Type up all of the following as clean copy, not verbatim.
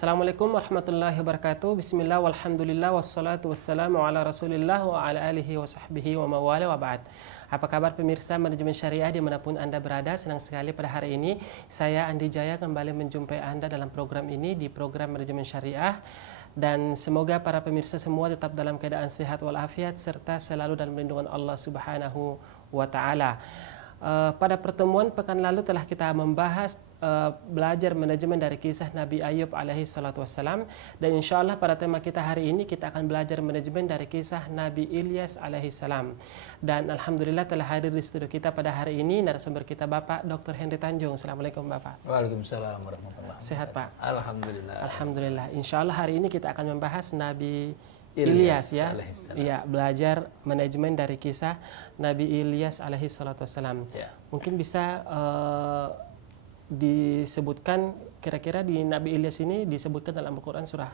Assalamualaikum warahmatullahi wabarakatuh. Bismillah walhamdulillah wassalatu wassalamu ala rasulillah wa ala alihi wa sahbihi wa mawala wa ba'd. Apa kabar pemirsa manajemen syariah dimanapun Anda berada? Senang sekali pada hari ini saya Andi Jaya kembali menjumpai Anda dalam program ini, di program manajemen syariah. Dan semoga para pemirsa semua tetap dalam keadaan sehat walafiat serta selalu dalam lindungan Allah Subhanahu wa Ta'ala. Pada pertemuan pekan lalu telah kita membahas belajar manajemen dari kisah Nabi Ayub alaihi salatu wassalam, dan insya Allah pada tema kita hari ini kita akan belajar manajemen dari kisah Nabi Ilyas alaihi salam. Dan alhamdulillah telah hadir di studio kita pada hari ini narasumber kita Bapak Dr. Henry Tanjung. Assalamualaikum Bapak. Waalaikumsalam warahmatullahi wabarakatuh. Sehat Pak? Alhamdulillah. Alhamdulillah. Insya Allah hari ini kita akan membahas Nabi Ilyas ya, iya, belajar manajemen dari kisah Nabi Ilyas alaihi salatu wassalam. Ya. Mungkin bisa disebutkan kira-kira di Nabi Ilyas ini disebutkan dalam Al-Quran surah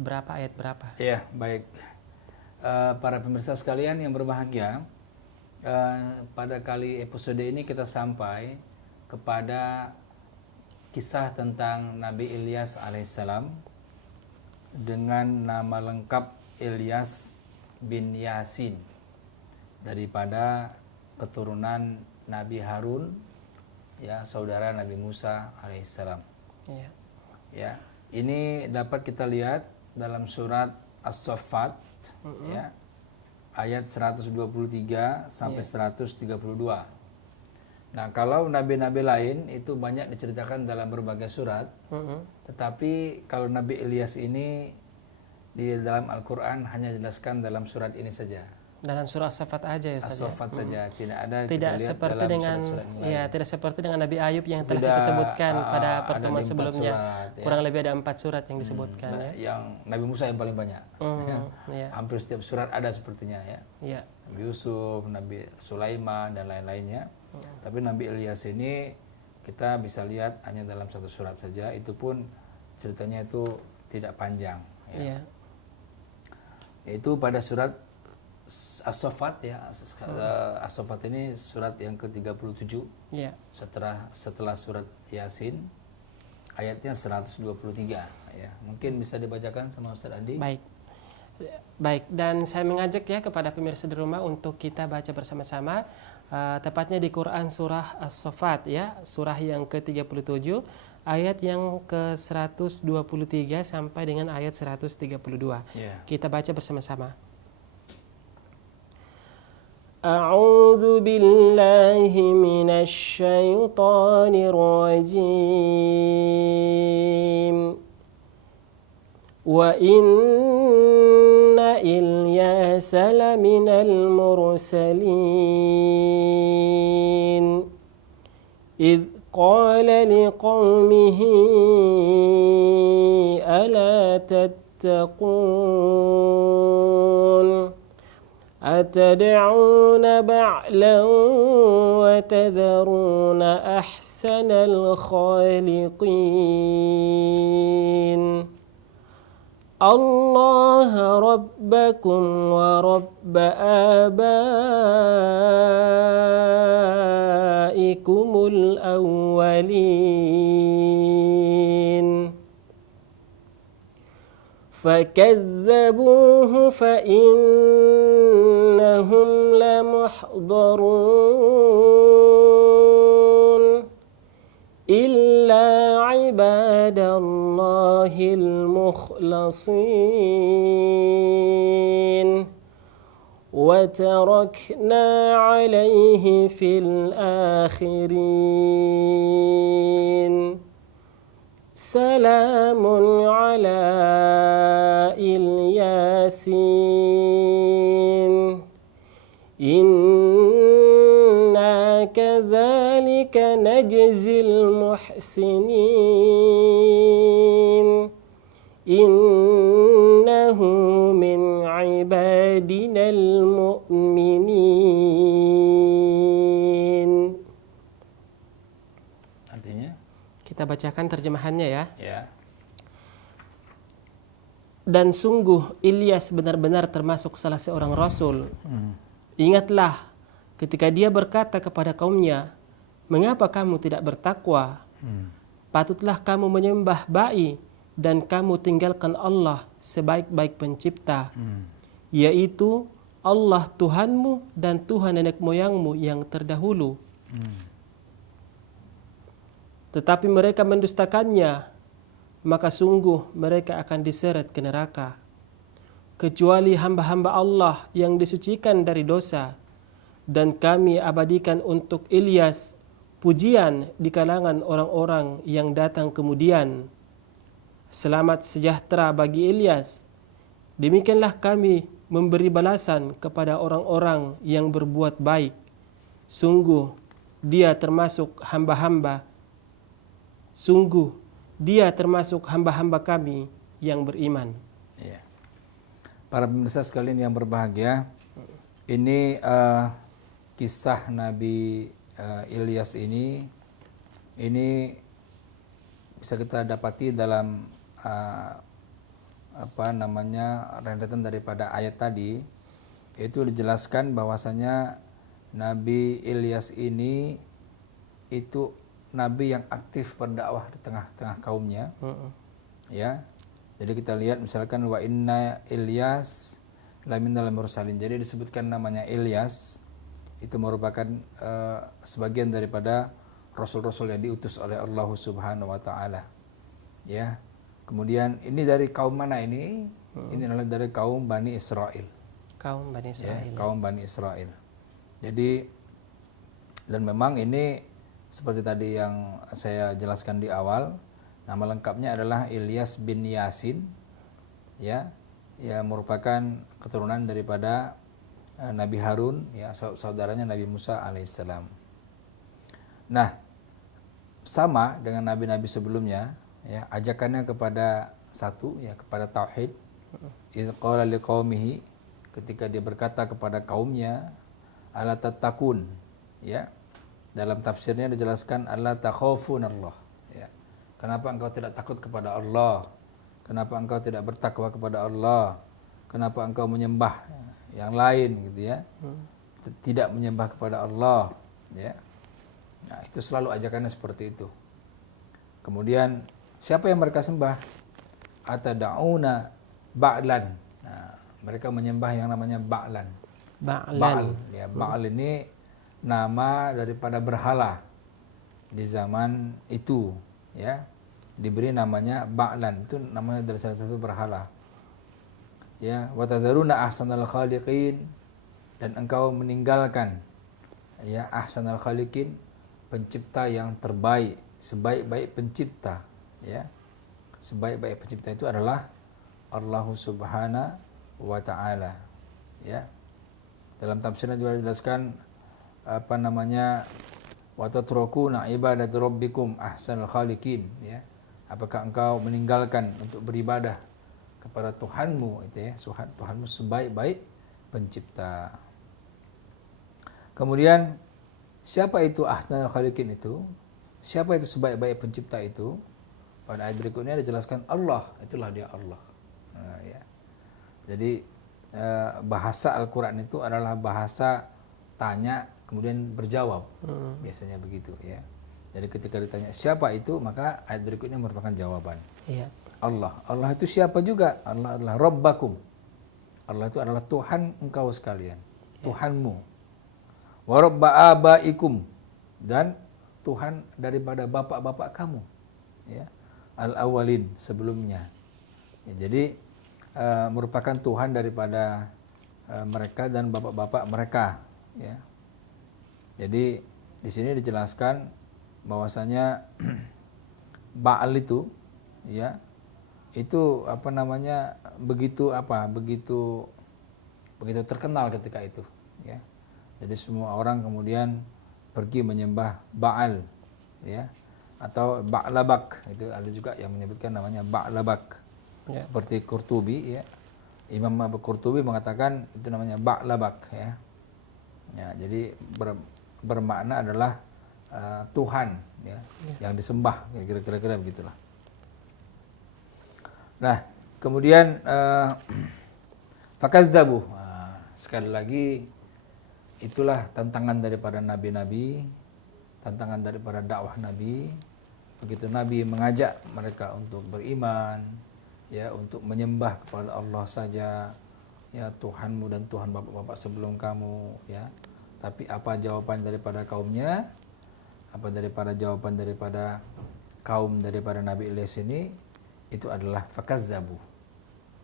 berapa, ayat berapa? Ya, baik. Para pemirsa sekalian yang berbahagia, pada kali episode ini kita sampai kepada kisah tentang Nabi Ilyas alaihissalam dengan nama lengkap Ilyas bin Yasin, daripada keturunan Nabi Harun, ya, saudara Nabi Musa alaihissalam. Ya. Ya, ini dapat kita lihat dalam surat As-Saffat, ya, ayat 123 sampai 132. Nah, kalau nabi-nabi lain itu banyak diceritakan dalam berbagai surat, tetapi kalau Nabi Ilyas ini di dalam Al-Quran hanya dijelaskan dalam surat ini saja. Dalam surah As-Saffat aja ya Ustaz. As-Saffat saja, tidak ada. Tidak seperti dengan ya, tidak seperti dengan Nabi Ayub yang telah kita sebutkan pada pertemuan sebelumnya. Surat, kurang lebih ada 4 surat yang disebutkan ya. Yang Nabi Musa yang paling banyak. Ya. Hampir setiap surat ada sepertinya ya. Ya. Nabi Yusuf, Nabi Sulaiman dan lain-lainnya. Tapi Nabi Ilyas ini kita bisa lihat hanya dalam 1 surat saja, itu pun ceritanya itu tidak panjang ya. Yaitu pada surat As-Saffat ya. As-Saffat ini surat yang ke-37 ya. Setelah surat Yasin, ayatnya 123 ya. Mungkin bisa dibacakan sama Ustaz Andi. Baik, dan saya mengajak ya kepada pemirsa di rumah untuk kita baca bersama-sama, tepatnya di Quran surah As-Saffat ya, surah yang ke-37 ayat yang ke-123 sampai dengan ayat 132. Kita baca bersama-sama. A'udzu billahi minasy syaithanir rajim. Wa inna Ilyasa laminal mursalin. Idh qala liqaumihi ala tattaqun atad'una ba'lan wa tadharuna ahsanal khaliqin. Allah rabbakum wa rabb abaikumul awwalin. Fakadzabuhu fa innahum lamuhdharun illa ibadallahil mukhlasin wa tarakna alayhi fil akhirin. Salamun ala Ilyasin inna kadzalika najzil muhsinin innahu min ibadinal mu'minin. Artinya? Kita bacakan terjemahannya ya. Ya. Dan sungguh Ilyas benar-benar termasuk salah seorang rasul. Ingatlah ketika dia berkata kepada kaumnya, mengapa kamu tidak bertakwa? Patutlah kamu menyembah ba'i dan kamu tinggalkan Allah sebaik-baik pencipta, yaitu Allah Tuhanmu dan Tuhan nenek moyangmu yang terdahulu. Tetapi mereka mendustakannya, maka sungguh mereka akan diseret ke neraka. Kecuali hamba-hamba Allah yang disucikan dari dosa, dan kami abadikan untuk Ilyas pujian di kalangan orang-orang yang datang kemudian. Selamat sejahtera bagi Ilyas. Demikianlah kami memberi balasan kepada orang-orang yang berbuat baik. Sungguh dia termasuk hamba-hamba kami yang beriman. Ya. Para pemirsa sekalian yang berbahagia, ini kisah Nabi Ilyas ini bisa kita dapati dalam rentetan daripada ayat tadi. Itu dijelaskan bahwasanya Nabi Ilyas ini itu nabi yang aktif berdakwah di tengah-tengah kaumnya. Ya. Jadi kita lihat misalkan wa inna Ilyas laminal mursalin. Jadi disebutkan namanya Ilyas itu merupakan sebagian daripada rasul-rasul yang diutus oleh Allah Subhanahu wa taala. Ya. Kemudian ini dari kaum mana ini? Ini adalah dari kaum Bani Israel. Kaum Bani Israel. Ya, kaum Bani Israel. Jadi dan memang ini seperti tadi yang saya jelaskan di awal, nama lengkapnya adalah Ilyas bin Yasin. Ya, merupakan keturunan daripada Nabi Harun, ya, saudaranya Nabi Musa alaihissalam. Nah, sama dengan nabi-nabi sebelumnya, ya, ajakannya kepada kepada tauhid. Idz qala liqaumihi, ketika dia berkata kepada kaumnya, ala tattaqun, ya. Dalam tafsirnya dijelaskan alla takhafunallah, ya. Kenapa engkau tidak takut kepada Allah? Kenapa engkau tidak bertakwa kepada Allah? Kenapa engkau menyembah yang lain, gitu ya? Tidak menyembah kepada Allah, ya. Nah, itu selalu ajakannya seperti itu. Kemudian siapa yang mereka sembah? Atada'una ba'lan. Nah, mereka menyembah yang namanya ba'lan. Ba'al, ya, Ba'al ini nama daripada berhala di zaman itu, ya. Diberi namanya Ba'lan, itu namanya dari salah satu berhala. Ya, wa tazaruna ahsanal khaliqin, dan engkau meninggalkan, ya, ahsanal khaliqin, pencipta yang terbaik, sebaik-baik pencipta, ya. Sebaik-baik pencipta itu adalah Allah Subhanahu wa taala, ya. Dalam tafsirnya juga dijelaskan wa tatrukuna ibadat rabbikum ahsanal khaliqin, ya. Apakah engkau meninggalkan untuk beribadah kepada Tuhanmu, itu ya, Tuhanmu sebaik-baik pencipta. Kemudian siapa itu ahsanul khaliqin itu? Siapa itu sebaik-baik pencipta itu? Pada ayat berikutnya dijelaskan Allah, itulah dia Allah. Nah, ya. Jadi bahasa Al-Qur'an itu adalah bahasa tanya kemudian berjawab. Biasanya begitu, ya. Jadi ketika ditanya siapa itu, maka ayat berikutnya merupakan jawaban. Iya. Allah. Allah itu siapa juga? Allah adalah Rabbakum. Allah itu adalah Tuhan engkau sekalian, Tuhanmu. Wa Rabba abaikum, dan Tuhan daripada bapak-bapak kamu, ya. Al-awwalin, sebelumnya. Ya, jadi merupakan Tuhan daripada mereka dan bapak-bapak mereka, ya. Jadi di sini dijelaskan bahwasanya Ba'al itu, ya, itu begitu terkenal ketika itu, ya. Jadi semua orang kemudian pergi menyembah Ba'al, ya, atau Ba'labak, itu ada juga yang menyebutkan namanya Ba'labak, ya. Seperti Qurtubi, ya, Imam Abu Qurtubi mengatakan itu namanya Ba'labak, ya. Ya, jadi bermakna adalah Tuhan, ya, yang disembah, kira-kira begitulah. Nah, kemudian fakazzabu. Sekali lagi itulah tantangan daripada nabi-nabi, tantangan daripada dakwah nabi, begitu Nabi mengajak mereka untuk beriman, ya, untuk menyembah kepada Allah saja, ya, Tuhanmu dan Tuhan bapak-bapak sebelum kamu, ya. Tapi apa jawaban daripada kaumnya? Apa jawaban daripada kaum daripada Nabi Ilyas ini? Itu adalah fakazzabu,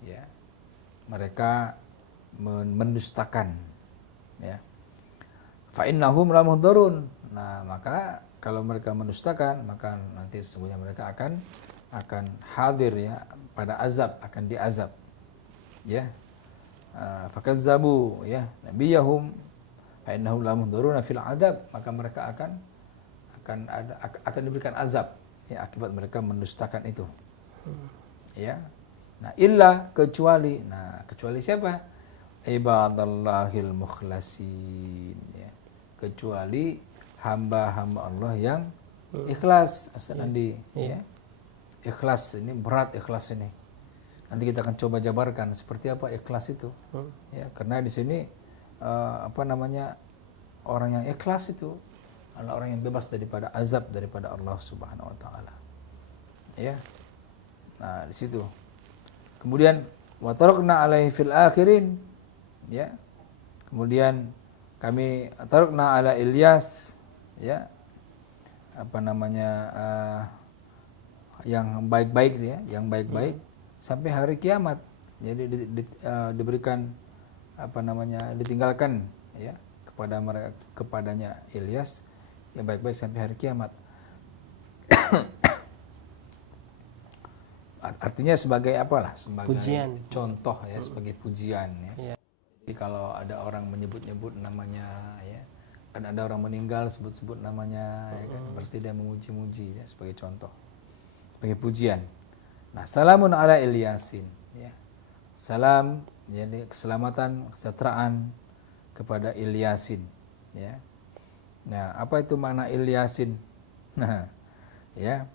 ya. Mereka mendustakan, ya. Fa innahum lamuhdharun. Nah, maka kalau mereka mendustakan, maka nanti sesungguhnya mereka akan hadir, ya, pada azab, akan diazab, ya. Fakazzabu, ya, nabiyahum fa innahum lamuhdharuna fil adab, maka mereka akan diberikan azab, ya, akibat mereka mendustakan itu. Ya. Nah, kecuali siapa? Ibadallahil mukhlasin, ya. Kecuali hamba-hamba Allah yang ikhlas, Ustaz Andi, ya. Ikhlas ini berat, ikhlas ini. Nanti kita akan coba jabarkan seperti apa ikhlas itu. Ya, karena di sini orang yang ikhlas itu adalah orang yang bebas daripada azab daripada Allah Subhanahu wa taala. Ya. Nah, di situ. Kemudian wa tarakna alaihi fil akhirin, ya. Kemudian kami tarakna ala Ilyas, ya, yang baik-baik, ya, yang baik-baik sampai hari kiamat. Jadi diberikan ditinggalkan, ya, kepadanya Ilyas yang baik-baik sampai hari kiamat. Artinya sebagai apalah? Sebagai pujian, contoh, ya, sebagai pujian, ya. Ya. Jadi kalau ada orang menyebut-nyebut namanya, ya, kan ada orang meninggal sebut-sebut namanya, ya kan, berarti dia memuji-muji, ya, sebagai contoh, sebagai pujian. Nah, salamun ala Ilyasin, ya. Salam, jadi keselamatan, kesejahteraan kepada Ilyasin, ya. Nah, apa itu makna Ilyasin? Nah, ya,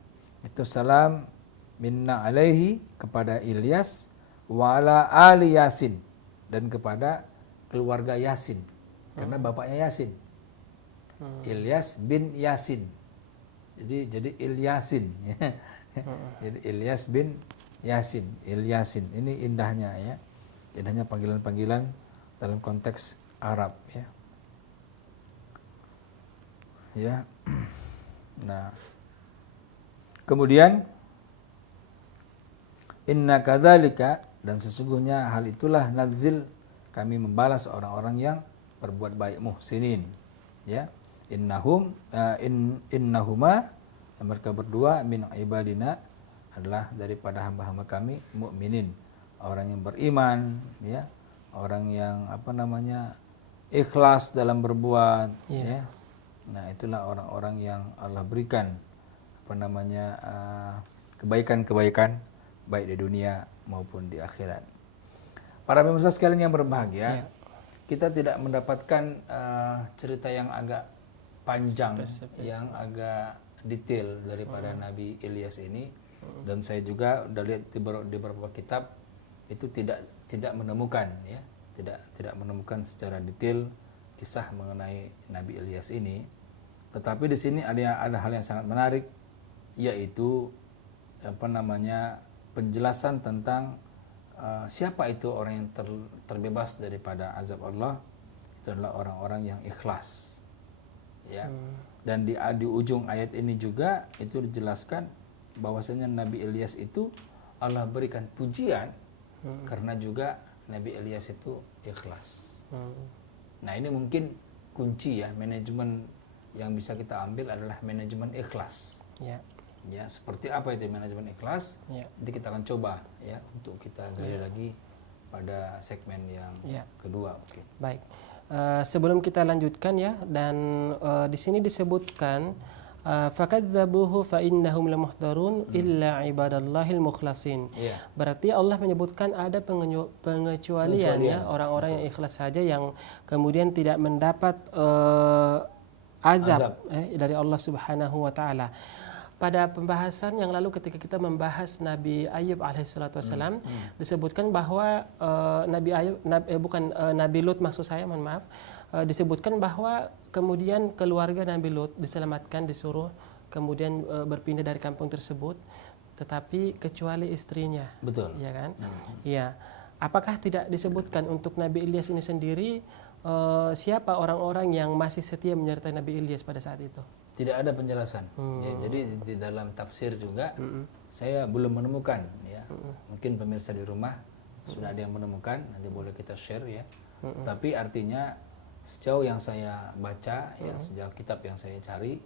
itu salam minna alaihi kepada Ilyas wa ala ali Yasin, dan kepada keluarga Yasin, karena bapaknya Yasin. Ilyas bin Yasin. Jadi Ilyasin, ya. Jadi Ilyas bin Yasin, Ilyasin. Ini indahnya, ya. Indahnya panggilan-panggilan dalam konteks Arab, ya. Ya. Nah, kemudian inna kadzalika, dan sesungguhnya hal itulah nadzil, kami membalas orang-orang yang berbuat baik, muhsinin, ya. Innahuma, mereka berdua, min ibadina, adalah daripada hamba-hamba kami, mukminin, orang yang beriman, ya, orang yang ikhlas dalam berbuat, ya. Nah, itulah orang-orang yang Allah berikan kebaikan-kebaikan baik di dunia maupun di akhirat. Para pemirsa sekalian yang berbahagia, kita tidak mendapatkan cerita yang agak panjang, yang agak detail daripada Nabi Ilyas ini, dan saya juga udah lihat di beberapa kitab itu tidak menemukan, ya, tidak menemukan secara detail kisah mengenai Nabi Ilyas ini. Tetapi di sini ada hal yang sangat menarik, yaitu penjelasan tentang siapa itu orang yang terbebas daripada azab Allah. Itu adalah orang-orang yang ikhlas, ya. Dan di ujung ayat ini juga itu dijelaskan bahwasanya Nabi Ilyas itu Allah berikan pujian karena juga Nabi Ilyas itu ikhlas. Nah, ini mungkin kunci, ya, manajemen yang bisa kita ambil adalah manajemen ikhlas. Ya. Ya, seperti apa itu manajemen ikhlas? Ya. Nanti kita akan coba, ya, untuk kita gali lagi pada segmen yang kedua. Oke. Baik. Sebelum kita lanjutkan, ya, dan di sini disebutkan fakadzabuhu fa innahum lamuhdharun illa ibadallahil mukhlasin. Berarti Allah menyebutkan ada pengecualian, ya, orang-orang yang ikhlas saja yang kemudian tidak mendapat azab dari Allah Subhanahu wa taala. Pada pembahasan yang lalu ketika kita membahas Nabi Ayub alaihissalatu wassalam, disebutkan bahwa Nabi Lut, maksud saya, mohon maaf, disebutkan bahwa kemudian keluarga Nabi Lut diselamatkan, disuruh kemudian berpindah dari kampung tersebut, tetapi kecuali istrinya. Betul. Ya kan? Iya. Apakah tidak disebutkan untuk Nabi Ilyas ini sendiri siapa orang-orang yang masih setia menyertai Nabi Ilyas pada saat itu? Tidak ada penjelasan. Ya, jadi di dalam tafsir juga saya belum menemukan. Ya, mungkin pemirsa di rumah sudah ada yang menemukan. Nanti boleh kita share ya. Tapi artinya sejauh yang saya baca, ya sejauh kitab yang saya cari,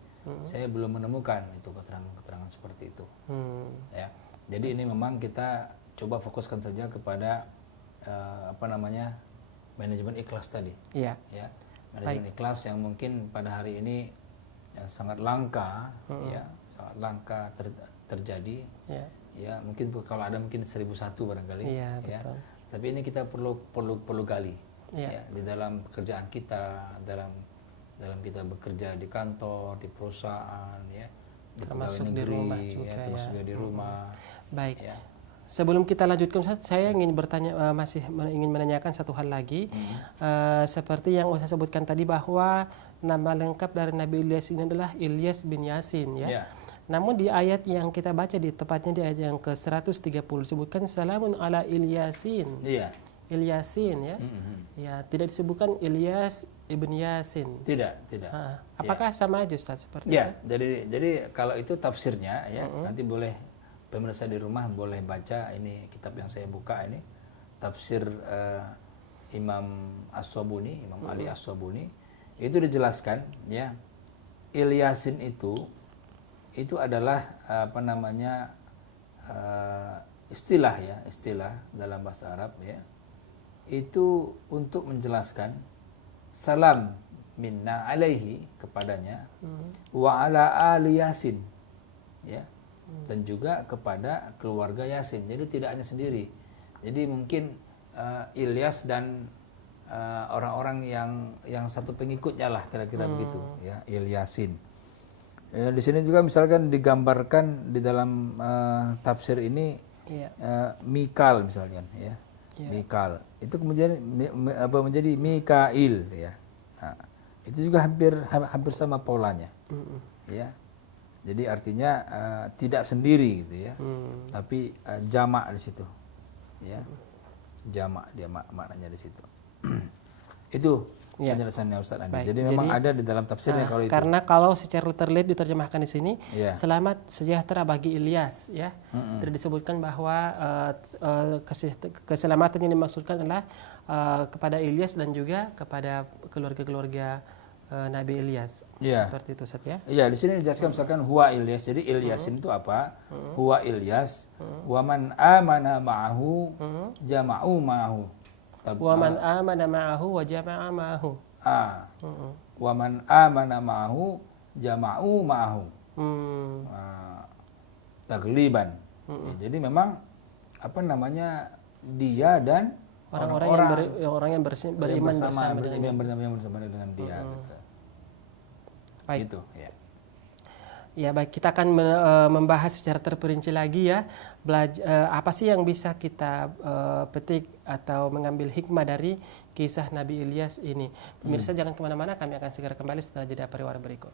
saya belum menemukan itu keterangan-keterangan seperti itu. Ya, jadi ini memang kita coba fokuskan saja kepada manajemen ikhlas tadi. Iya. Ya, manajemen ikhlas yang mungkin pada hari ini ya, sangat langka, ya, sangat langka terjadi. Iya. Ya, mungkin kalau ada mungkin 1001 barangkali. Iya, Ya. betul. Tapi ini kita perlu gali. Iya. Ya, di dalam pekerjaan kita, dalam kita bekerja di kantor, di perusahaan, ya, di Termasuk pegawai di negeri, rumah juga, ya, termasuk ya. juga di rumah. Baik. Ya. Sebelum kita lanjutkan, Ustaz, saya ingin bertanya, ingin menanyakan satu hal lagi. Seperti yang Ustaz sebutkan tadi bahwa nama lengkap dari Nabi Ilyas ini adalah Ilyas bin Yasin, ya. Ya. Namun di ayat yang kita baca tepatnya di ayat yang ke-130 disebutkan salamun ala Ilyasin. Iya. Ilyasin, ya. Ya, tidak disebutkan Ilyas ibn Yasin. Tidak. Apakah sama aja, Ustaz, seperti Ya, itu? jadi kalau itu tafsirnya ya, nanti boleh pemirsa di rumah boleh baca ini kitab yang saya buka ini, tafsir Imam As-Sabuni, Imam Ali As-Sabuni. Itu dijelaskan ya, Ilyasin itu adalah istilah dalam bahasa Arab ya. Itu untuk menjelaskan salam minna alaihi kepadanya wa ala ali Yasin ya, dan juga kepada keluarga Yasin. Jadi tidak hanya sendiri. Jadi mungkin Ilyas dan orang-orang yang satu pengikutnya lah, kira-kira begitu ya, Ilyasin. Ya, di sini juga misalkan digambarkan di dalam tafsir ini Mikal misalkan ya. Mikal itu kemudian menjadi Mikail ya. Nah, itu juga hampir sama polanya. Ya. Jadi artinya tidak sendiri gitu ya. Tapi jamak di situ. Ya. Jamak dia maknanya di situ. Itu penjelasannya Ustaz Andi. Jadi memang ada di dalam tafsirnya kalau itu. Karena kalau secara terlihat diterjemahkan di sini, selamat sejahtera bagi Ilyas ya. Tidak disebutkan bahwa keselamatan yang dimaksudkan adalah kepada Ilyas dan juga kepada keluarga-keluarga Nabi Ilyas. Seperti itu, Ustaz ya. Iya, di sini dijelaskan misalkan huwa Ilyas. Jadi Ilyasin itu apa? Huwa Ilyas wa man amana ma'ahu jama'u ma'ahu. Wa man amana ma'ahu wa jama'a ma'ahu. Wa man amana ma'ahu jama'u ma'ahu. Tagliban. Jadi memang dia dan orang yang beriman bersama dengan dia. Baik. Gitu, ya. Ya, baik, kita akan membahas secara terperinci lagi ya, apa sih yang bisa kita petik atau mengambil hikmah dari kisah Nabi Ilyas ini. Pemirsa jangan kemana-mana, kami akan segera kembali setelah jeda pariwara berikut.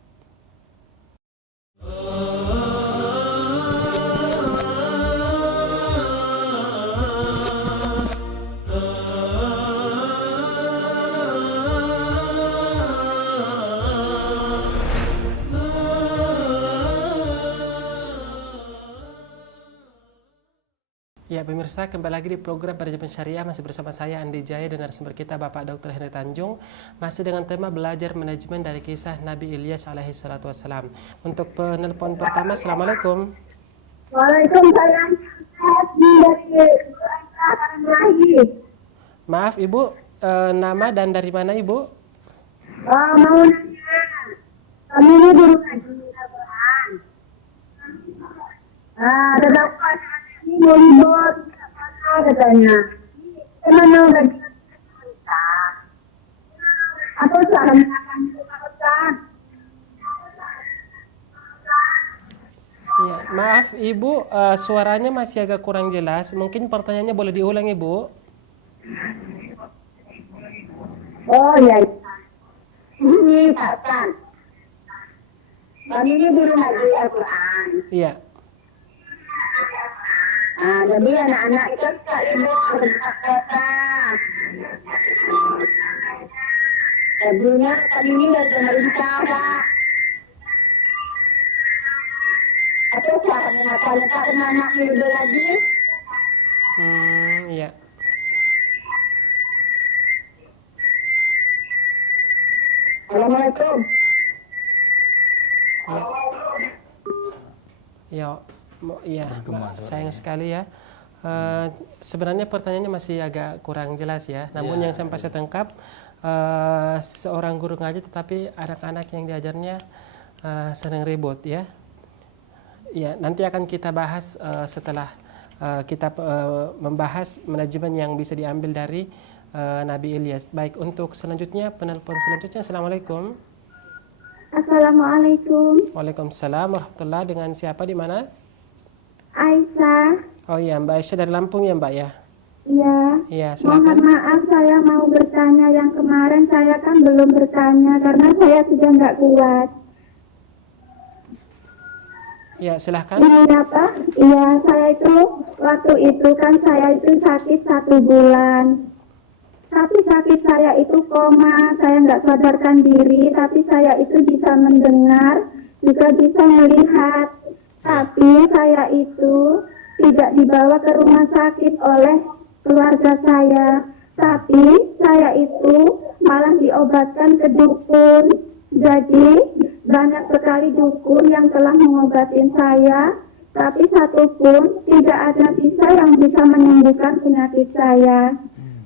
Ya, pemirsa, kembali lagi di program Manajemen Syariah, masih bersama saya Andi Jaya dan narasumber kita Bapak Dr. Henry Tanjung, masih dengan tema belajar manajemen dari kisah Nabi Ilyas alaihi salatu wassalam. Untuk penelpon pertama, Assalamualaikum. Waalaikumsalam. Maaf Ibu, nama dan dari mana Ibu? Mau nanya, kami ini guru ngaji Al-Quran. Terdakwa ini mau libur, mana katanya? Mana gaji kita? Atau saran akan dilakukan? Ya, maaf Ibu, suaranya masih agak kurang jelas. Mungkin pertanyaannya boleh diulang Ibu? Oh iya. Ini Pak. Kami ini guru ngaji Al-Quran. Iya. Nah, jadi anak-anak itu suka libur berkata. Jadinya kami ini dari pemerintah, Pak. Atau siapa yang akan anak libur lagi? Iya. Assalamualaikum. Ya, iya, Bergema sayang suaranya. sekali ya. Sebenarnya pertanyaannya masih agak kurang jelas ya. Namun Ya, yang sampai saya tangkap, seorang guru ngaji tetapi anak-anak yang diajarnya sering ribut ya. Ya, nanti akan kita bahas setelah kita membahas manajemen yang bisa diambil dari Nabi Ilyas. Baik, untuk selanjutnya penelpon selanjutnya. Assalamualaikum. Assalamualaikum. Waalaikumsalam warahmatullahi. Dengan siapa di mana? Aisyah. Oh iya, Mbak Aisyah dari Lampung ya, Mbak ya. Iya. Iya, Mohon silakan. maaf, saya mau bertanya. Yang kemarin saya kan belum bertanya karena saya sudah nggak kuat. Ya, silahkan. Ini apa? Iya, saya itu waktu itu kan saya itu sakit 1 bulan. Tapi sakit saya itu koma, saya nggak sadarkan diri, tapi saya itu bisa mendengar, juga bisa melihat. Tapi saya itu tidak dibawa ke rumah sakit oleh keluarga saya. Tapi saya itu malah diobatkan ke dukun. Jadi banyak sekali dukun yang telah mengobatin saya, tapi satupun tidak ada yang bisa menyembuhkan penyakit saya.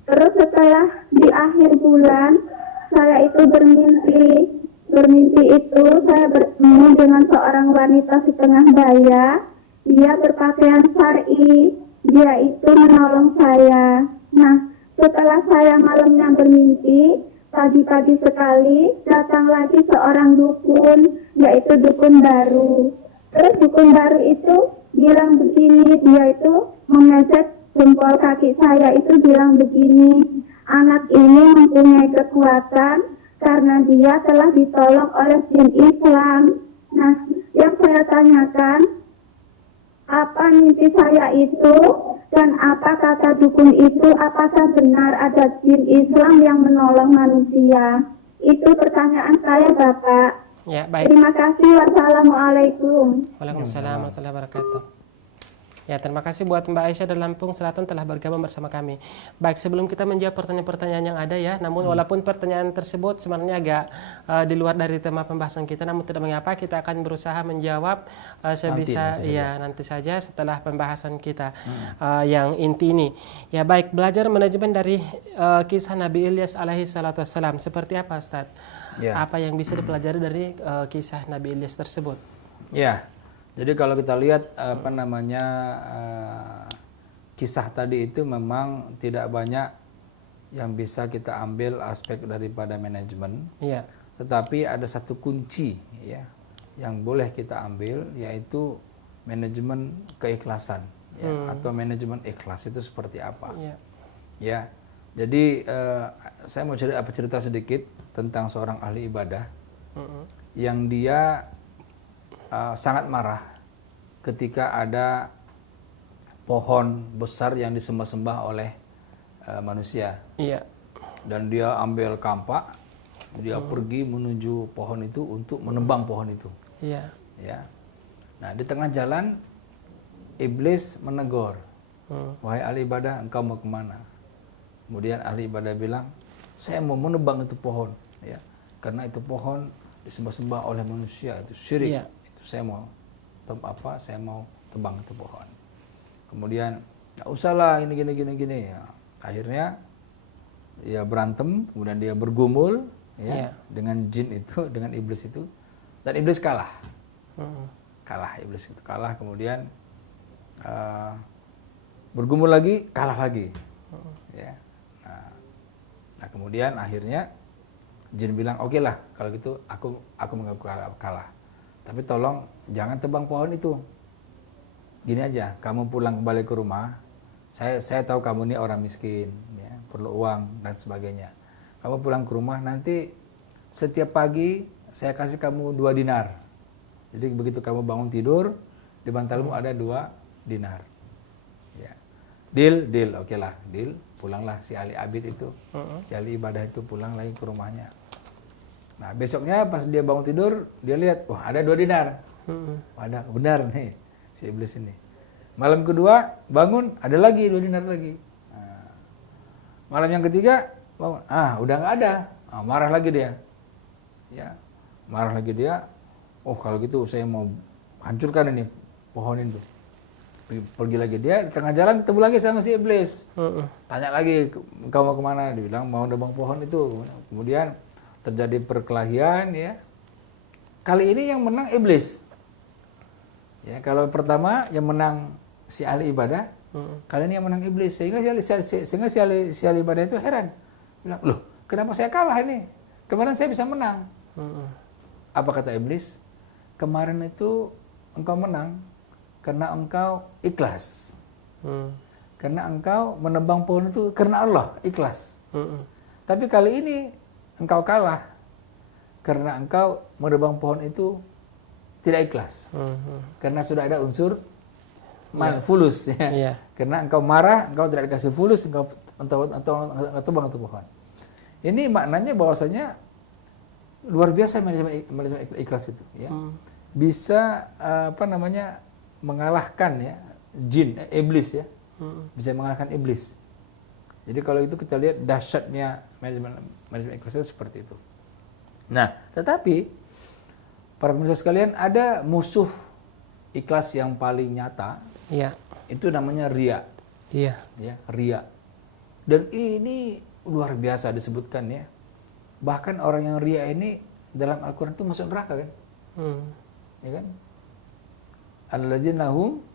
Terus setelah di akhir bulan, saya itu bermimpi itu saya bertemu dengan seorang wanita setengah baya. Dia berpakaian syar'i, dia itu menolong saya. Nah, setelah saya malamnya bermimpi, pagi-pagi sekali datang lagi seorang dukun, yaitu dukun baru. Terus dukun baru itu bilang begini, dia itu mengecek jempol kaki saya itu bilang begini, anak ini mempunyai kekuatan karena dia telah ditolong oleh jin Islam. Nah, yang saya tanyakan, apa mimpi saya itu dan apa kata dukun itu, apakah benar ada jin Islam yang menolong manusia? Itu pertanyaan saya, Bapak. Ya, baik. Terima kasih. Wassalamualaikum. Waalaikumsalam warahmatullahi wabarakatuh. Ya, terima kasih buat Mbak Aisyah dari Lampung Selatan telah bergabung bersama kami. Baik, sebelum kita menjawab pertanyaan-pertanyaan yang ada ya, namun walaupun pertanyaan tersebut sebenarnya agak di luar dari tema pembahasan kita, namun tidak mengapa, kita akan berusaha menjawab sebisa nanti saja setelah pembahasan kita yang inti ini. Ya, baik, belajar manajemen dari kisah Nabi Ilyas alaihi salatu wassalam. Seperti apa, Ustaz? Ya. Apa yang bisa dipelajari dari kisah Nabi Ilyas tersebut? Ya, jadi kalau kita lihat kisah tadi itu memang tidak banyak yang bisa kita ambil aspek daripada manajemen. Iya. Tetapi ada satu kunci ya yang boleh kita ambil, yaitu manajemen keikhlasan ya, atau manajemen ikhlas itu seperti apa. Iya. Ya. Jadi saya mau cerita sedikit tentang seorang ahli ibadah yang dia sangat marah ketika ada pohon besar yang disembah-sembah oleh manusia. Iya. Dan dia ambil kampak, dia pergi menuju pohon itu untuk menebang pohon itu. Iya. Ya. Nah, di tengah jalan iblis menegur, wahai ahli ibadah, engkau mau kemana? Kemudian ahli ibadah bilang, saya mau menebang itu pohon, ya, karena itu pohon disembah-sembah oleh manusia, itu syirik. Iya. Saya mau tebang itu pohon. Kemudian nggak usahlah gini ya. Akhirnya ya berantem, kemudian dia bergumul ya dengan jin itu, dengan iblis itu, dan iblis kalah. Iblis itu kalah, kemudian bergumul lagi, kalah lagi. Ya. Nah, kemudian akhirnya jin bilang, oke lah kalau gitu aku mengaku kalah. Tapi tolong jangan tebang pohon itu. Gini aja, kamu pulang kembali ke rumah. Saya tahu kamu ini orang miskin, ya, perlu uang dan sebagainya. Kamu pulang ke rumah, nanti setiap pagi saya kasih kamu 2 dinar. Jadi begitu kamu bangun tidur, di bantalmu ada 2 dinar. Ya. Deal, oke lah, deal. Pulanglah si Ali Abid itu, si Ali Ibadah itu pulang lagi ke rumahnya. Nah besoknya pas dia bangun tidur, dia lihat, wah ada 2 dinar. Ada, benar nih si iblis ini. Malam kedua bangun, ada lagi 2 dinar lagi. Nah, malam yang ketiga bangun, udah nggak ada. Marah lagi dia. Ya, marah lagi dia. Oh kalau gitu saya mau hancurkan ini pohon itu. Pergi lagi dia, di tengah jalan ketemu lagi sama si iblis. Tanya lagi, kau mau kemana? Dia bilang mau nebang pohon itu. Kemudian terjadi perkelahian ya. Kali ini yang menang iblis. Ya, kalau pertama yang menang si ahli ibadah, kali ini yang menang iblis. Sehingga si ahli ibadah itu heran. Bilang, loh kenapa saya kalah ini? Kemarin saya bisa menang. Apa kata iblis? Kemarin itu engkau menang karena engkau ikhlas. Karena engkau menebang pohon itu karena Allah, ikhlas. Tapi kali ini engkau kalah karena engkau menebang pohon itu tidak ikhlas. Karena sudah ada unsur fulus. Ya. Karena engkau marah, engkau tidak dikasih fulus, engkau tebang itu pohon. Ini maknanya bahwasanya luar biasa manajemen ikhlas itu. Ya. Bisa mengalahkan ya jin, iblis ya, bisa mengalahkan iblis. Jadi kalau itu kita lihat dahsyatnya manajemen ikhlas itu seperti itu. Nah, tetapi para pemirsa sekalian, ada musuh ikhlas yang paling nyata. Iya. Itu namanya riya. Iya. Ya, riya. Dan ini luar biasa disebutkan ya. Bahkan orang yang riya ini dalam Al-Quran itu masuk neraka kan? Ya kan? Alladzina hum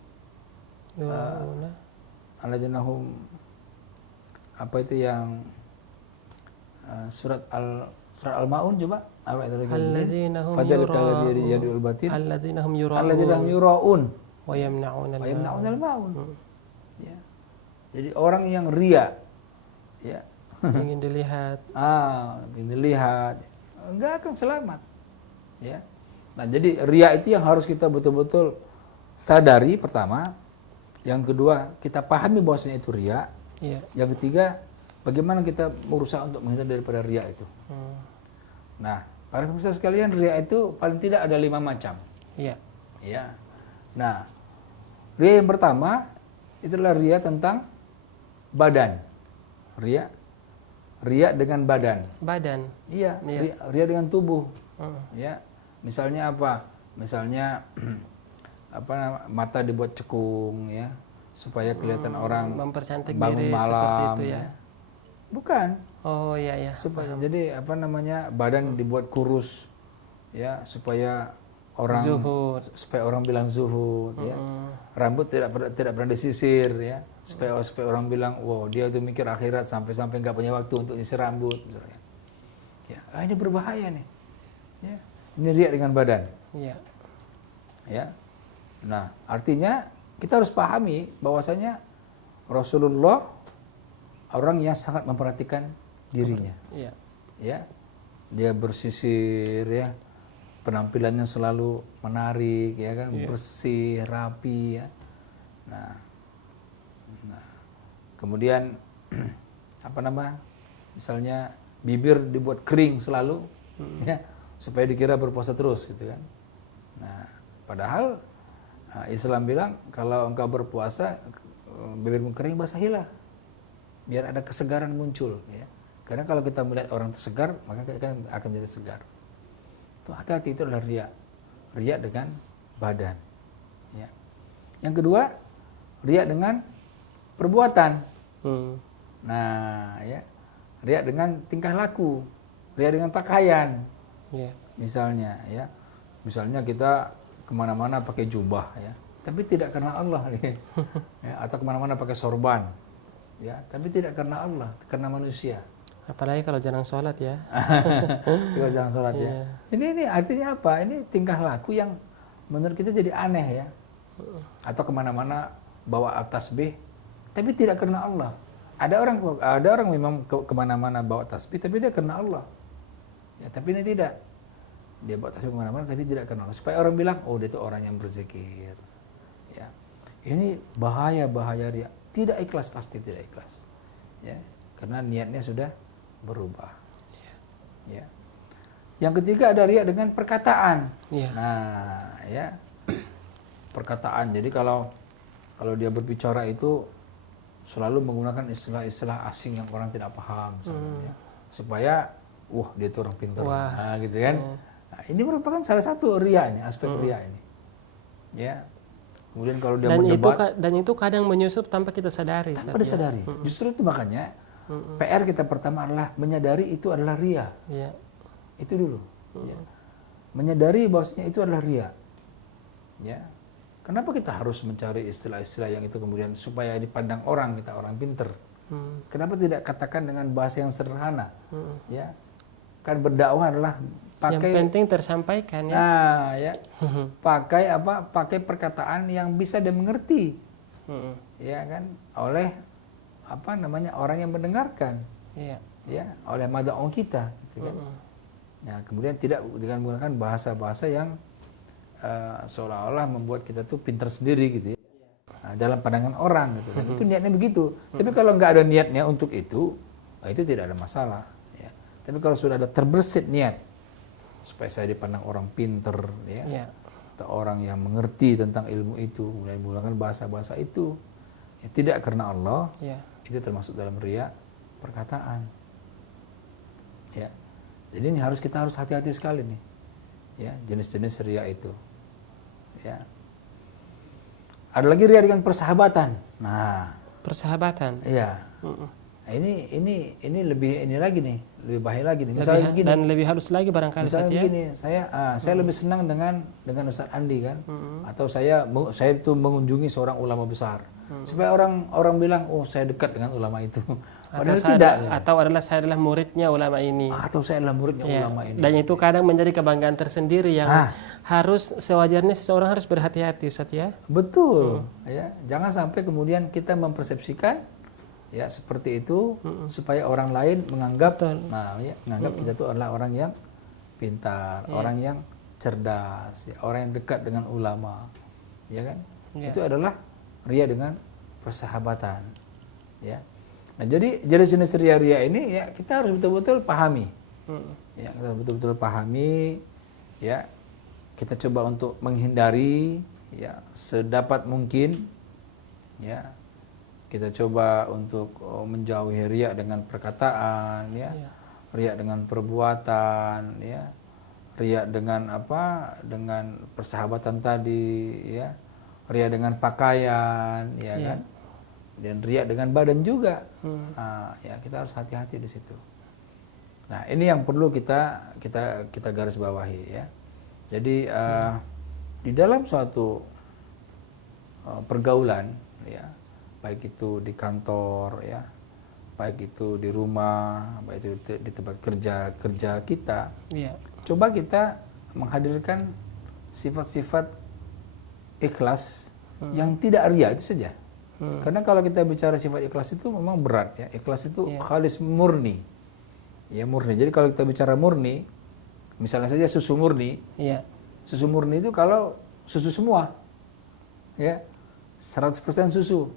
apa itu yang surat Al-Maun coba apa itu lagi? Alladzina hum yadul batin alladzina hum yuraun wa yamna'una al-maun. Ya. Jadi orang yang riya ya ingin dilihat. Ingin dilihat enggak akan selamat. Ya. Nah, jadi riya itu yang harus kita betul-betul sadari pertama, yang kedua kita pahami bahwasanya itu riya, yang ketiga bagaimana kita berusaha untuk menghindar daripada riya itu. Nah, para pemirsa sekalian, riya itu paling tidak ada 5 macam. Iya. Ya. Nah, riya yang pertama itulah riya tentang badan. Riya dengan badan. Badan. Iya. Riya dengan tubuh. Ya. Misalnya apa? Misalnya mata dibuat cekung ya, supaya kelihatan orang mempercantik bangun diri malam seperti itu ya. Bukan. Oh iya ya. Jadi badan dibuat kurus ya, supaya orang zuhud, supaya orang bilang zuhud ya. Rambut tidak pernah disisir ya, supaya orang bilang wow dia itu mikir akhirat sampai nggak punya waktu untuk nyisir rambut misalnya. Ya, ini berbahaya nih. Ya. Ini riya dengan badan. Iya. Ya. Nah, artinya kita harus pahami bahwasanya Rasulullah orang yang sangat memperhatikan dirinya. Iya. Ya. Dia bersisir ya. Penampilannya selalu menarik ya kan, bersih, rapi ya. Nah. Kemudian misalnya bibir dibuat kering selalu ya, supaya dikira berpuasa terus gitu kan. Nah, padahal Islam bilang kalau engkau berpuasa bibirmu kering basahilah biar ada kesegaran muncul ya. Karena kalau kita melihat orang itu segar, maka kita akan jadi segar. Itu hati-hati, itu adalah riya. Riya dengan badan. Ya. Yang kedua, riya dengan perbuatan. Nah, ya. Riya dengan tingkah laku, riya dengan pakaian. Misalnya ya. Misalnya kita kemana-mana pakai jubah ya, tapi tidak karena Allah ya, atau kemana-mana pakai sorban ya, tapi tidak karena Allah, karena manusia. Apalagi kalau jarang sholat ya. Kalau jarang sholat ya. Ini artinya apa? Ini tingkah laku yang menurut kita jadi aneh ya. Atau kemana-mana bawa tasbih, tapi tidak karena Allah. Ada orang memang kemana-mana bawa tasbih, tapi dia karena Allah. Ya, tapi ini tidak. dia bawa tasbih kemana-mana tapi tidak kenal Allah. Supaya orang bilang, oh dia itu orang yang berzikir. Ya. Ini bahaya riya. Tidak ikhlas, pasti tidak ikhlas. Ya. Karena niatnya sudah berubah. Ya. Yang ketiga ada riya dengan perkataan. Ya. Nah, ya. Perkataan. Jadi kalau dia berbicara itu selalu menggunakan istilah-istilah asing yang orang tidak paham misalnya, ya. Supaya dia itu orang pintar. Nah, gitu kan. Nah, ini merupakan salah satu riya nih, aspek riya ini. Ya. Kemudian kalau dia mendebat dan itu kadang menyusup tanpa kita sadari. Tanpa disadari. Justru itu makanya PR kita pertama adalah menyadari itu adalah riya. Ya. Itu dulu. Ya. Menyadari bahwasanya itu adalah riya. Ya. Kenapa kita harus mencari istilah-istilah yang itu kemudian supaya dipandang orang, kita orang pinter? Kenapa tidak katakan dengan bahasa yang sederhana? Ya. Kan berdakwah adalah pakai yang penting tersampaikan ya. Nah, ya. Pakai apa? Pakai perkataan yang bisa dimengerti. Ya kan? Oleh orang yang mendengarkan. Iya. Ya, oleh mad'u kita gitu kan. Nah, kemudian tidak dengan menggunakan bahasa-bahasa yang seolah-olah membuat kita tuh pintar sendiri gitu ya. Nah, dalam pandangan orang gitu kan. Itu niatnya begitu. Tapi kalau nggak ada niatnya untuk itu tidak ada masalah ya. Tapi kalau sudah ada terbersit niat supaya saya dipandang orang pintar ya. Atau orang yang mengerti tentang ilmu itu, kemudian menggunakan bahasa-bahasa itu ya, tidak karena Allah, itu termasuk dalam riya perkataan. Ya. Jadi ini kita harus hati-hati sekali nih. Ya, jenis-jenis riya itu. Ya. Ada lagi riya dengan persahabatan. Nah, persahabatan. Iya. Nah, ini lebih lagi nih, lebih bahaya lagi nih. Misalnya begini, dan lebih halus lagi barangkali. Misalnya begini, saya lebih senang dengan Ustaz Andi kan, atau saya itu mengunjungi seorang ulama besar, supaya orang bilang, oh saya dekat dengan ulama itu. Padahal tidak. Atau saya adalah muridnya ulama ini. Atau saya adalah muridnya ulama ini. Dan itu kadang menjadi kebanggaan tersendiri yang harus sewajarnya seseorang harus berhati-hati, Ustaz ya. Betul. Ya, jangan sampai kemudian kita mempersepsikan ya seperti itu supaya orang lain menganggap menganggap kita itu adalah orang yang pintar, orang yang cerdas, ya, orang yang dekat dengan ulama. Ya kan? Itu adalah riya dengan persahabatan. Ya. Nah, jadi jenis-jenis riya ini ya kita harus betul-betul pahami. Ya, kita betul-betul pahami ya. Kita coba untuk menghindari ya sedapat mungkin ya. Kita coba untuk menjauhi riya dengan perkataan ya. Riya dengan perbuatan ya. Riya dengan dengan persahabatan tadi ya. Riya dengan pakaian ya kan. Dan riya dengan badan juga. Nah, ya kita harus hati-hati di situ. Nah, ini yang perlu kita garis bawahi ya. Jadi di dalam suatu pergaulan ya, baik itu di kantor ya, baik itu di rumah, baik itu di tempat kerja kita. Coba kita menghadirkan sifat-sifat ikhlas yang tidak riya itu saja. Karena kalau kita bicara sifat ikhlas itu memang berat ya. Ikhlas itu khalis murni. Ya murni. Jadi kalau kita bicara murni, misalnya saja susu murni. Susu murni itu kalau susu semua. Ya. 100% susu.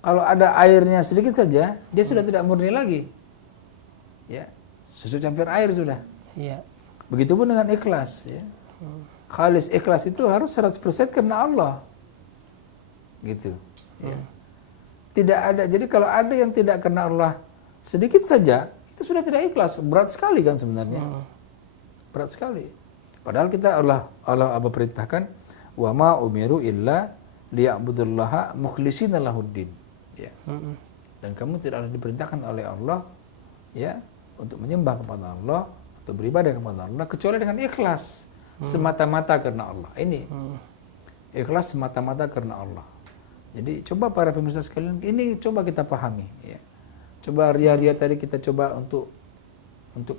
Kalau ada airnya sedikit saja, dia sudah tidak murni lagi. Ya. Susu campur air sudah. Begitupun dengan ikhlas ya. Khalis ikhlas itu harus 100% karena Allah. Gitu ya. Tidak ada, jadi kalau ada yang tidak karena Allah sedikit saja itu sudah tidak ikhlas, berat sekali kan sebenarnya. Berat sekali. Padahal kita Allah perintahkan wa ma umiru illa liya'budullaha mukhlishina lahuddin ya. Dan kamu tidak diperintahkan oleh Allah ya untuk menyembah kepada Allah, untuk beribadah kepada Allah kecuali dengan ikhlas semata-mata karena Allah. Ini ikhlas semata-mata karena Allah. Jadi coba para pemirsa sekalian, ini coba kita pahami ya. Coba riya-riya tadi kita coba untuk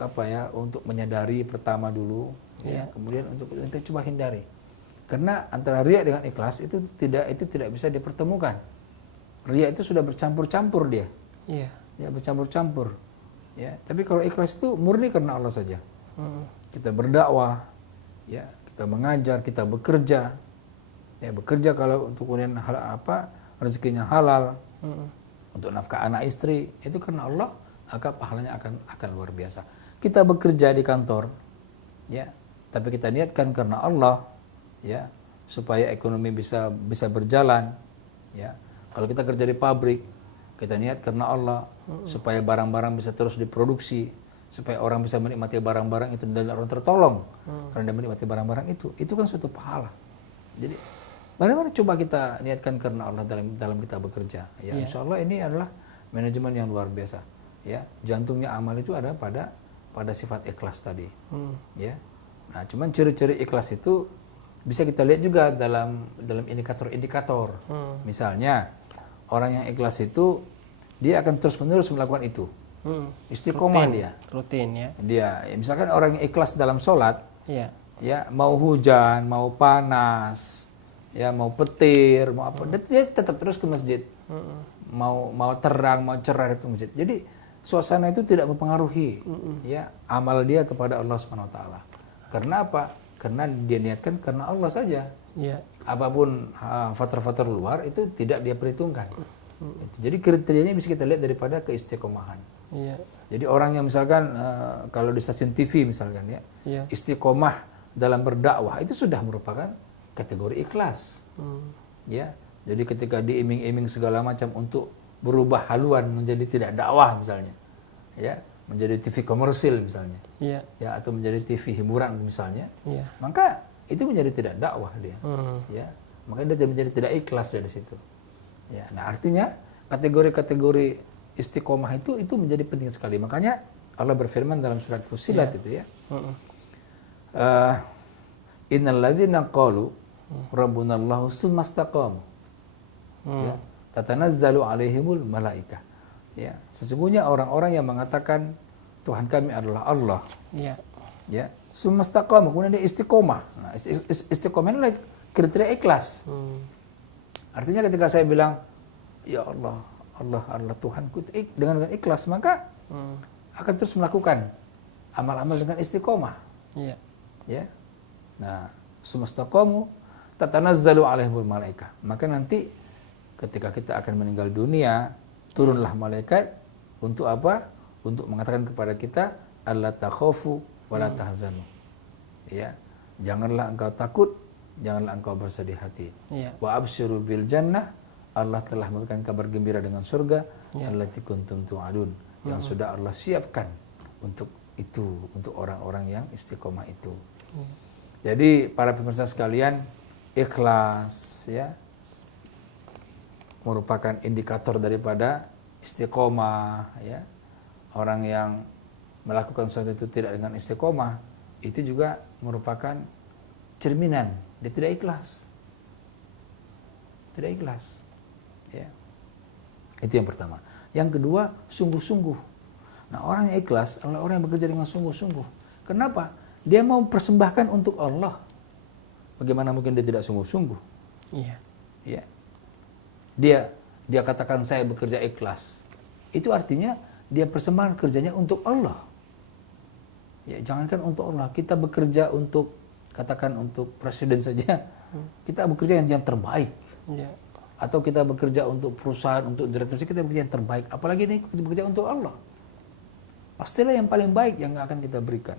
apa ya? Untuk menyadari pertama dulu ya. Kemudian untuk kita coba hindari. Karena antara riya dengan ikhlas itu tidak bisa dipertemukan. Riya itu sudah bercampur-campur dia. Ya, bercampur-campur. Ya, tapi kalau ikhlas itu murni karena Allah saja. kita berdakwah, ya, kita mengajar, kita bekerja, ya, bekerja kalau untuk kemudian rezekinya halal, untuk nafkah anak istri, itu karena Allah, maka pahalanya akan luar biasa. Kita bekerja di kantor, ya, tapi kita niatkan karena Allah, ya, supaya ekonomi bisa berjalan, ya. Kalau kita kerja di pabrik, kita niat karena Allah, supaya barang-barang bisa terus diproduksi, supaya orang bisa menikmati barang-barang itu dan orang tertolong karena dia menikmati barang-barang itu kan suatu pahala. Jadi bagaimana coba kita niatkan karena Allah dalam kita bekerja, ya, insya Allah ini adalah manajemen yang luar biasa, ya. Jantungnya amal itu ada pada sifat ikhlas tadi, ya. Nah, cuman ciri-ciri ikhlas itu bisa kita lihat juga dalam indikator-indikator. Misalnya orang yang ikhlas itu dia akan terus-menerus melakukan itu. Istiqomah Rutin, dia. Rutin ya. Dia, misalkan orang yang ikhlas dalam sholat, Iya. ya, mau hujan, mau panas, ya, mau petir, mau apa, dia tetap terus ke masjid. Mau terang, mau cerah itu masjid. Jadi suasana itu tidak mempengaruhi, ya, amal dia kepada Allah Subhanahu Wa Taala. Karena apa? Karena dia niatkan karena Allah saja. Iya. Apapun faktor-faktor luar itu tidak dia perhitungkan. Jadi kriterianya bisa kita lihat daripada keistiqomahan. Iya. Jadi orang yang misalkan kalau di stasiun TV misalkan, ya, Iya. istiqomah dalam berdakwah itu sudah merupakan kategori ikhlas. Ya. Jadi ketika diiming-iming segala macam untuk berubah haluan menjadi tidak dakwah misalnya, ya, menjadi TV komersil misalnya, Iya. ya, atau menjadi TV hiburan misalnya, Iya. maka itu menjadi tidak dakwah dia, ya, makanya dia menjadi tidak ikhlas dari situ, ya. Nah, artinya kategori-kategori istiqomah itu menjadi penting sekali. Makanya Allah berfirman dalam surat Fussilat itu, ya, innal ladzina qalu rabbunallahu tsumma istaqamu, ya, tatanazzalu alaihimul malaikah, ya, sesungguhnya orang-orang yang mengatakan Tuhan kami adalah Allah, Iya. ya, tsumma istaqamu, kemudian dia istiqomah. Nah, istiqomah adalah kriteria ikhlas. Artinya ketika saya bilang ya Allah adalah Tuhanku dengan ikhlas, maka akan terus melakukan amal-amal dengan istiqomah. Iya. Ya. Nah, tsumma istaqamu tatanazzalu alaihimul malaikah. Maka nanti ketika kita akan meninggal dunia, turunlah malaikat untuk apa? Untuk mengatakan kepada kita, alla takhafu wa la tahzanu. Ya, janganlah engkau takut, janganlah engkau bersedih hati. Iya. Wa absyiru bil jannah, Allah telah memberikan kabar gembira dengan surga, Ya. allati kuntum tu'adun, yang sudah Allah siapkan untuk itu, untuk orang-orang yang istiqomah itu. Jadi para pemirsa sekalian, ikhlas, ya, merupakan indikator daripada istiqomah, ya. Orang yang melakukan sesuatu itu tidak dengan istiqomah, itu juga merupakan cerminan dia tidak ikhlas. Tidak ikhlas. Ya. Itu yang pertama. Yang kedua, sungguh-sungguh. Nah, orang yang ikhlas adalah orang yang bekerja dengan sungguh-sungguh. Kenapa? Dia mau persembahkan untuk Allah. Bagaimana mungkin dia tidak sungguh-sungguh? Iya. Ya. Dia katakan saya bekerja ikhlas. Itu artinya dia persembahkan kerjanya untuk Allah. Ya, jangankan untuk Allah, kita bekerja untuk, katakan untuk presiden saja, kita bekerja yang terbaik. Iya. Atau kita bekerja untuk perusahaan, untuk direktur, kita bekerja yang terbaik. Apalagi ini kita bekerja untuk Allah. Pastilah yang paling baik yang akan kita berikan.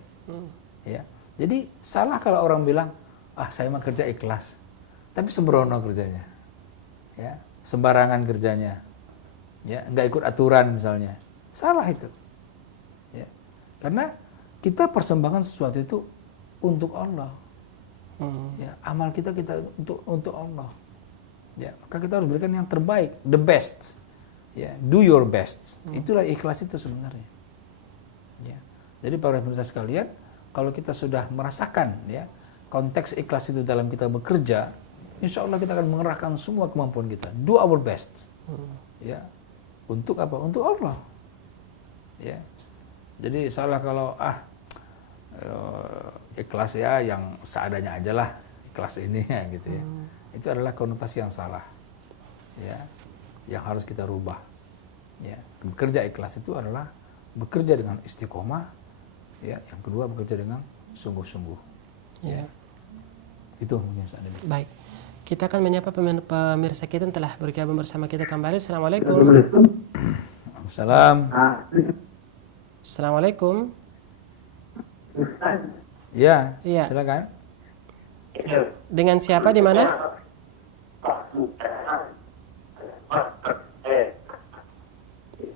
Ya. Jadi salah kalau orang bilang, saya mah kerja ikhlas, tapi sembrono kerjanya, ya, sembarangan kerjanya, ya, nggak ikut aturan misalnya, salah itu, ya, karena kita persembahkan sesuatu itu untuk Allah, ya, amal kita untuk Allah, ya, maka kita harus berikan yang terbaik, the best, ya, do your best, itulah ikhlas itu sebenarnya, ya. Jadi para pemirsa sekalian, kalau kita sudah merasakan, ya, konteks ikhlas itu dalam kita bekerja, insya Allah kita akan mengerahkan semua kemampuan kita, do our best, ya, untuk apa? Untuk Allah, ya. Jadi salah kalau ikhlas ya yang seadanya aja lah, ikhlas ini ya, gitu ya. Itu adalah konotasi yang salah, ya, yang harus kita rubah, ya. Bekerja ikhlas itu adalah bekerja dengan istiqomah, ya. Yang kedua bekerja dengan sungguh-sungguh. Ya. Itu mungkin saat ini. Baik. Kita akan menyapa pemirsa kita yang telah bergabung bersama kita kembali. Assalamualaikum. Salam. Assalamualaikum. Ya, Iya. silakan. Dengan siapa di mana?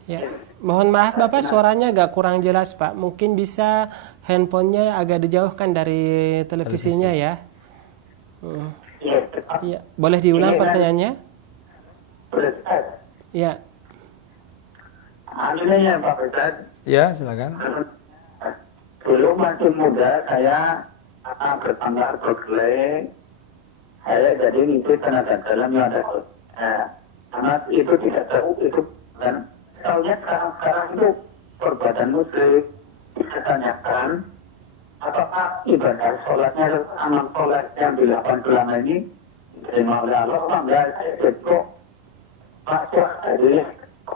Ya. Mohon maaf Bapak, suaranya agak kurang jelas Pak. Mungkin bisa handphonenya agak dijauhkan dari televisinya ya. Iya, boleh diulang pertanyaannya? Iya. Akhirnya Pak Ustadz, Ya, silakan. dulu masih muda saya bertambah berkeley, saya jadi itu tenaga dalam yang ada. Anak itu tidak tahu itu dan tahunya sekarang itu perbuatan muslim. Saya tanyakan apakah ibadah sholatnya amal sholat yang dilakukan selama ini diterima oleh Allah apa enggak? Saya jadi kok Pak jadi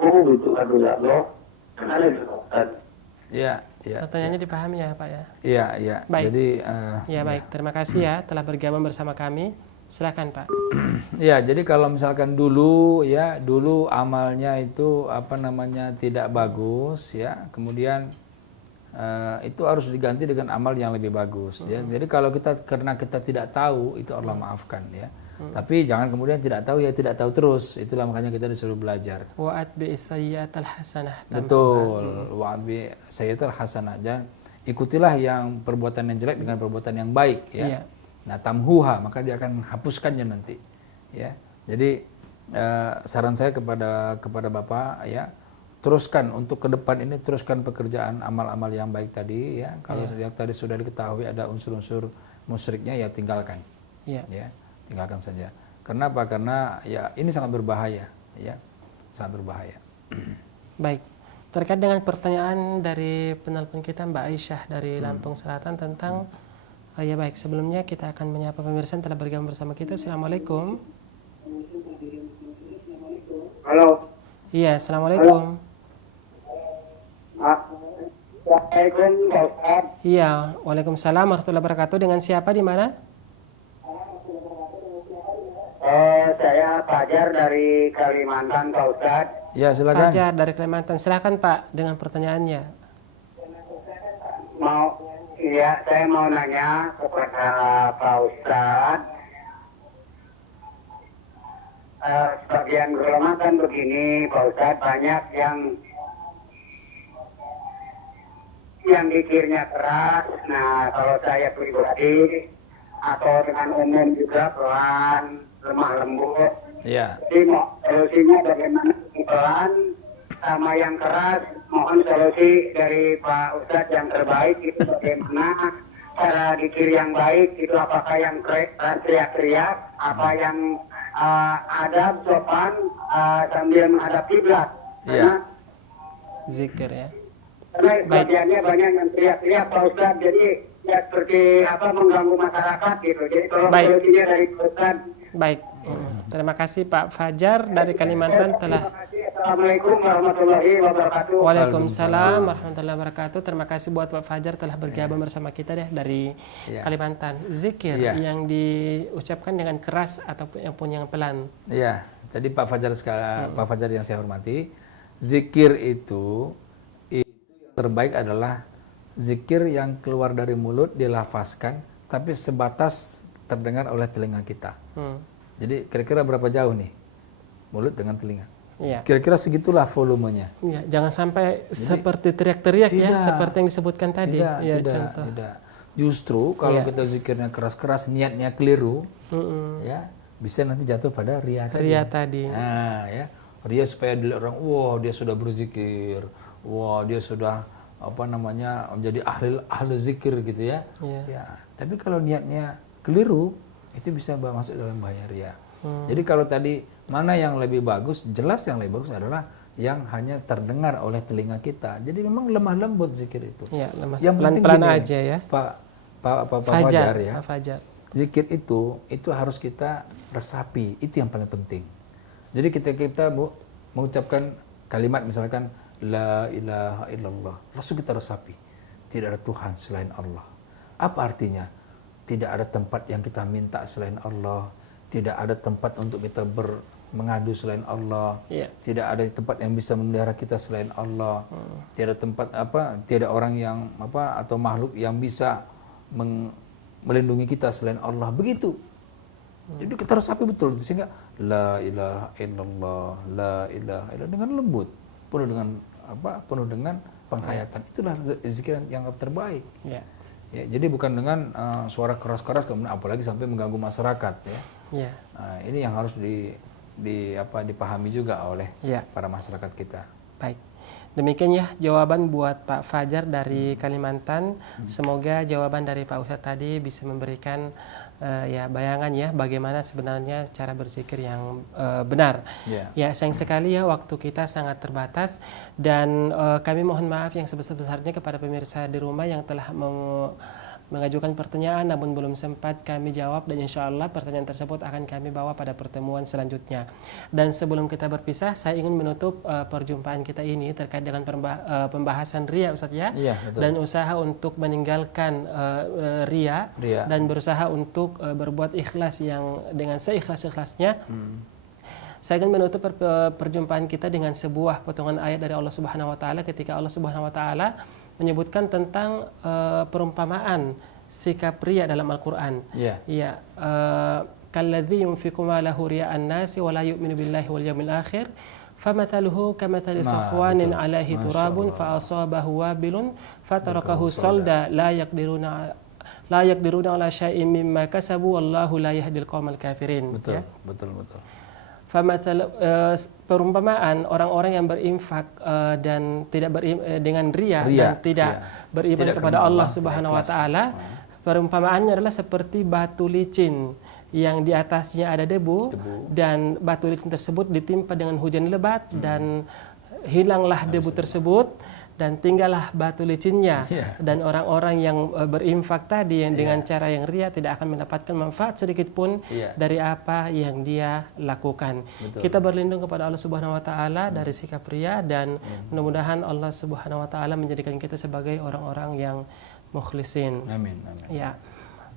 gitu kan Allah. Kenapa itu? Ya, ya. Pertanyaannya dipahami ya Pak ya? Iya, iya. Baik. Jadi Ya baik, terima kasih ya telah bergabung bersama kami. Silakan Pak. ya, jadi kalau misalkan dulu ya, dulu amalnya itu apa namanya tidak bagus ya, kemudian itu harus diganti dengan amal yang lebih bagus ya. Jadi kalau karena kita tidak tahu itu Allah maafkan ya. Tapi jangan kemudian tidak tahu ya tidak tahu terus. Itulah makanya kita disuruh belajar. Wa'at bi sayyi'atal hasanah. Betul. Wa'at bi sayyi'atal hasanah. Dan ikutilah yang perbuatan yang jelek dengan perbuatan yang baik ya. Iya. Nah, tamhuha, maka dia akan hapuskannya nanti ya. Jadi saran saya kepada Bapak ya, teruskan untuk ke depan ini, teruskan pekerjaan amal-amal yang baik tadi ya. Kalau yang tadi sudah diketahui ada unsur-unsur musyriknya ya tinggalkan. Iya. Ya, tinggalkan saja. Kenapa? Karena ya ini sangat berbahaya ya. Sangat berbahaya. Baik. Terkait dengan pertanyaan dari penelpon kita Mbak Aisyah dari Lampung Selatan tentang ya baik, sebelumnya kita akan menyapa pemirsa yang telah bergabung bersama kita. Assalamualaikum. Halo. Iya, assalamualaikum. Assalamualaikum Pak Ustadz. Iya, waalaikumsalam warahmatullahi wabarakatuh. Dengan siapa di mana? Saya Fajar dari Kalimantan Pak Ustadz. Ya, silakan. Fajar dari Kalimantan. Silakan Pak dengan pertanyaannya. Saya mau nanya kepada Pak Ustadz. Sebagian golongan kan begini Pak Ustadz, banyak yang pikirnya keras. Nah, kalau saya pribadi atau dengan umum juga pelan, lemah lembut. Ya. Jadi solusinya bagaimana pelan sama yang keras? Mohon solusi dari Pak Ustadz yang terbaik itu bagaimana cara dikir yang baik itu, apakah yang teriak-teriak, apa yang adab sopan sambil menghadap kiblat. Iya. Zikir ya. Karena bagiannya banyak yang teriak-teriak Pak Ustadz, jadi ya seperti mengganggu masyarakat gitu. Jadi tolong solusinya dari Pak Ustadz. Baik. Terima kasih Pak Fajar dari Kalimantan telah. Assalamualaikum warahmatullahi wabarakatuh. Waalaikumsalam warahmatullahi wabarakatuh. Terima kasih buat Pak Fajar telah bergabung bersama kita deh dari Kalimantan. Zikir yang diucapkan dengan keras ataupun yang pelan. Iya. Tadi Pak Fajar yang saya hormati, zikir itu yang terbaik adalah zikir yang keluar dari mulut dilafazkan tapi sebatas terdengar oleh telinga kita. Jadi kira-kira berapa jauh nih mulut dengan telinga? Iya. Kira-kira segitulah volumenya. Iya, jangan sampai seperti teriak-teriak ya, seperti yang disebutkan tadi. Tidak. Justru kalau kita zikirnya keras-keras, niatnya keliru, ya bisa nanti jatuh pada ria tadi. Nah, ya, ria supaya dilihat orang, wah dia sudah berzikir, wah dia sudah menjadi ahli zikir gitu ya. Ya. Tapi kalau niatnya keliru, itu bisa masuk dalam bahaya ria. Jadi kalau tadi mana yang lebih bagus, jelas yang lebih bagus adalah yang hanya terdengar oleh telinga kita. Jadi memang lemah lembut zikir itu. Ya, lemah. Yang pelan-pelan aja ya. Pak Fajar ya. Pak Fajar. Zikir itu harus kita resapi, itu yang paling penting. Jadi kita mengucapkan kalimat misalkan la ilaha illallah, langsung kita resapi. tidak ada Tuhan selain Allah. Apa artinya? Tidak ada tempat yang kita minta selain Allah, tidak ada tempat untuk kita mengadu selain Allah, tidak ada tempat yang bisa memelihara kita selain Allah, tidak ada tempat tidak orang yang atau makhluk yang bisa melindungi kita selain Allah. Begitu. Jadi kita harus sapi betul, sehingga la ilaha illallah, la ilaha illallah dengan lembut, penuh dengan penghayatan. Itulah zikir yang terbaik. Ya, jadi bukan dengan suara keras-keras kemudian apalagi sampai mengganggu masyarakat ya. Nah, ini yang harus dipahami juga oleh para masyarakat kita. Baik. Demikian ya jawaban buat Pak Fajar dari Kalimantan. Semoga jawaban dari Pak Ustadz tadi bisa memberikan bayangan ya bagaimana sebenarnya cara berzikir yang benar. Ya, sayang sekali ya waktu kita sangat terbatas dan kami mohon maaf yang sebesar-besarnya kepada pemirsa di rumah yang telah mengajukan pertanyaan namun belum sempat kami jawab, dan insya Allah pertanyaan tersebut akan kami bawa pada pertemuan selanjutnya. Dan sebelum kita berpisah, saya ingin menutup perjumpaan kita ini terkait dengan pembahasan ria, Ustadz ya, dan usaha untuk meninggalkan ria dan berusaha untuk berbuat ikhlas yang dengan seikhlas-ikhlasnya. Saya ingin menutup perjumpaan kita dengan sebuah potongan ayat dari Allah Subhanahu wa taala ketika Allah Subhanahu wa taala menyebutkan tentang perumpamaan sikap ria dalam Al-Qur'an. Kalladzi yunfiqu malahu ria'an nasi wa la yu'minu billahi wal yawmil akhir famathaluhu kamathali safwanin 'alaihi turabun fa asabahu wabilun fatarakahu salda la yaqdiruna 'ala syai'in mimma kasabu wallahu la yahdil qaumal kafirin. Betul. Perumpamaan orang-orang yang berinfak dan tidak dengan ria dan tidak beriman kepada Allah Subhanahu wa taala, perumpamaannya adalah seperti batu licin yang di atasnya ada debu dan batu licin tersebut ditimpa dengan hujan lebat dan hilanglah debu tersebut dan tinggallah batu licinnya. Dan orang-orang yang berinfak tadi yang dengan cara yang ria tidak akan mendapatkan manfaat sedikit pun dari apa yang dia lakukan. Kita berlindung kepada Allah Subhanahu wa taala dari sikap ria dan mudah-mudahan Allah Subhanahu wa taala menjadikan kita sebagai orang-orang yang mukhlisin. Amin. Ya.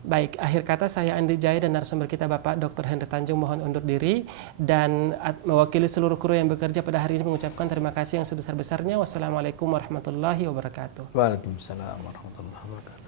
Baik, akhir kata saya Andi Jaya dan narasumber kita Bapak Dr. Henry Tanjung mohon undur diri dan mewakili seluruh kru yang bekerja pada hari ini mengucapkan terima kasih yang sebesar-besarnya. Wassalamualaikum warahmatullahi wabarakatuh. Waalaikumsalam warahmatullahi wabarakatuh.